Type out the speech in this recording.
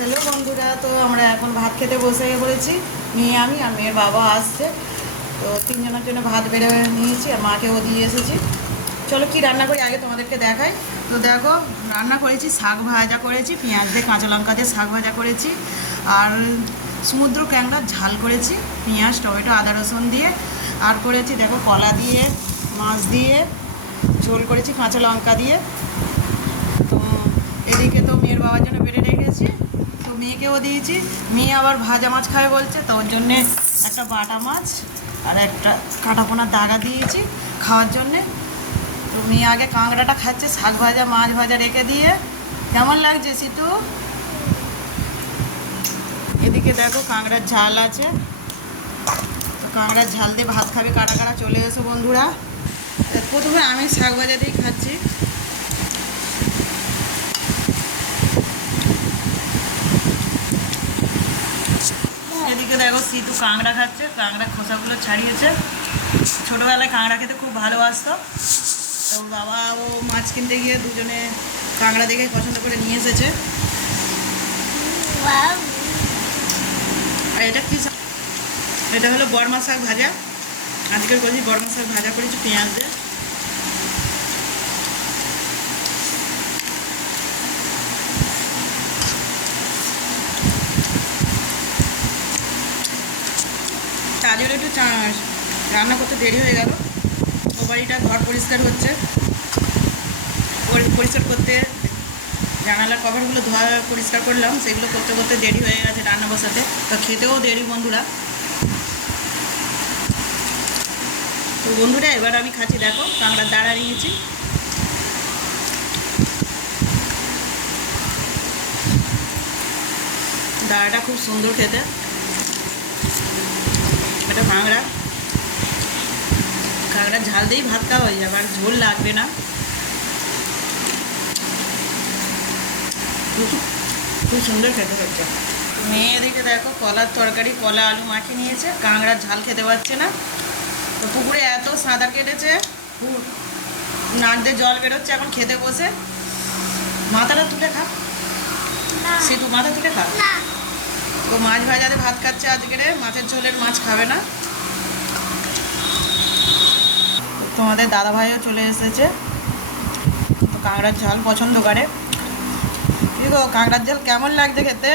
Hello বন্ধুরা, তো আমরা এখন ভাত খেতে বসে পড়েছি। আমি আর মেয়ের বাবা আসছে, তো তিনজনের জন্য ভাত বেড়ে নিয়েছি আর মাকেও দিয়ে এসেছি। চলো কি রান্না করি আগে তোমাদেরকে দেখাই। তো দেখো, রান্না করেছি, শাক ভাজা করেছি, পেঁয়াজ দিয়ে কাঁচা লঙ্কা দিয়ে শাক ভাজা করেছি, আর সমুদ্র ক্যাংড়ার ঝাল করেছি পেঁয়াজ টমেটো আদা রসুন দিয়ে, আর করেছি দেখো কলা দিয়ে মাছ দিয়ে ঝোল করেছি কাঁচা লঙ্কা দিয়ে। তো এদিকে তো মেয়ের বাবার জন্য বেড়ে রেখেছি, তো মেয়েকেও দিয়েছি। মেয়ে আবার ভাজা মাছ খাবে বলছে, তো ওর জন্যে একটা বাটা মাছ আর একটা কাঁটাপোনার দাগা দিয়েছি খাওয়ার জন্যে। তো মেয়ে আগে কাঁকড়াটা খাচ্ছে, শাক ভাজা মাছ ভাজা রেখে দিয়ে। কেমন লাগছে সিতু? এদিকে দেখো কাঁকড়ার ঝাল আছে, তো কাঁকড়ার ঝাল দিয়ে ভাত খাবে কারা কারা চলে এসো বন্ধুরা। প্রথমে আমি শাক ভাজা দিয়েই খাচ্ছি। এদিকে দেখো সিতু কাঁকড়া খাচ্ছে, কাঁকড়া খোসাগুলো ছাড়িয়েছে। ছোটোবেলায় কাঁকড়া খেতে খুব ভালোবাসতো, তো বাবা ও মাছ কিনতে গিয়ে দুজনে কাঁকড়া দেখে পছন্দ করে নিয়ে এসেছে। আর এটা কি শাক? এটা হলো বর্মা শাক ভাজা। আজকের করেছি বর্মা শাক ভাজা করেছি পেঁয়াজ দিয়ে। আজকের একটু রান্না করতে দেরি হয়ে গেল। ও বাড়িটা ঘর পরিষ্কার হচ্ছে, পরিষ্কার করতে জানালার কভারগুলো ধোয়া পরিষ্কার করলাম, সেগুলো করতে করতে দেরি হয়ে গেছে রান্না বসাতে। তো খেতেও দেরি বন্ধুরা। তো বন্ধুরা এবার আমি খাচ্ছি, দেখো কাঁকড়ার দাঁড়া নিয়েছি। দাঁড়াটা খুব সুন্দর খেতে। এটা কাঁকড়ার ঝাল দিয়েই ভাত খাওয়া হয়ে যাবে, আর ঝোল লাগবে না। খুব সুন্দর খেতে হচ্ছে। মেয়ে এদিকে দেখো কলার তরকারি, কলা আলু মাখিয়ে নিয়েছে, কাঁকড়ার ঝাল খেতে পারছে না। তো পুকুরে এত সাঁতার কেটেছে, নাক দিয়ে জল বেরোচ্ছে, এখন খেতে বসে। মাথাটা তুলে খা, সিতু মাথা তুলে খা। তো মাছ ভাজাতে ভাত খাচ্ছে আজকের, মাছের ঝোলের মাছ খাবে না। তোমাদের দাদাভাইও চলে এসেছে, তো কাঁকড়ার ঝাল পছন্দ করে। কি গো, কাঁকড়ার ঝাল কেমন লাগছে খেতে?